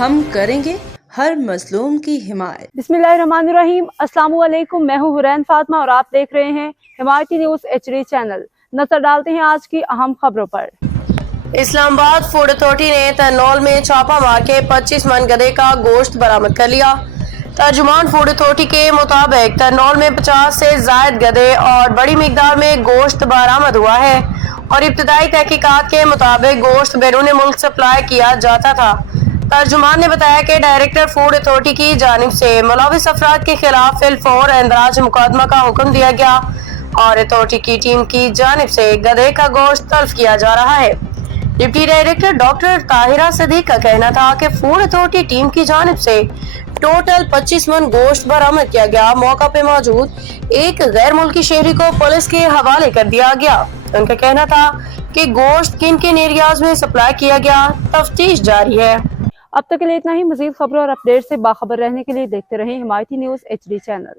हम करेंगे हर मजलूम की हिमायत। बिस्मिल्लाहिर्रहमानिर्रहीम। अस्सलाम वालेकुम। मैं हूँ हुरैन फातिमा और आप देख रहे हैं हिमायती न्यूज़ HD चैनल। नजर डालते हैं आज की अहम खबरों पर। इस्लामाबाद फूड अथॉरिटी ने तनौल में छापा मार के 25 मन गधे का गोश्त बरामद कर लिया। तर्जुमान फूड अथॉरिटी के मुताबिक तनौल में 50 से जायद गधे और बड़ी मिकदार में गोश्त बरामद हुआ है और इब्तदाई तहकीकात के मुताबिक गोश्त बैरून मुल्क सप्लाई किया जाता था। तर्जुमान ने बताया कि डायरेक्टर फूड अथॉरिटी की जानिब से मुलविस अफराद के खिलाफ फिलफौर इंदराज मुकदमा का हुक्म दिया गया और अथॉरिटी की टीम की जानिब से गधे का गोश्त तल्फ किया जा रहा है। Deputy director doctor Tahira Sadiq का कहना था कि फूड अथॉरिटी टीम की जानिब से टोटल 25 मन गोश्त बरामद किया गया। मौका पे मौजूद एक गैर मुल्की शहरी को पुलिस के हवाले कर दिया गया। उनका कहना था कि गोश्त किन किन एरियाज में सप्लाई किया गया, तफ्तीश जारी है। अब तक के लिए इतना ही। मजीद खबरों और अपडेट से बाखबर रहने के लिए देखते रहें हिमायती न्यूज़ HD चैनल।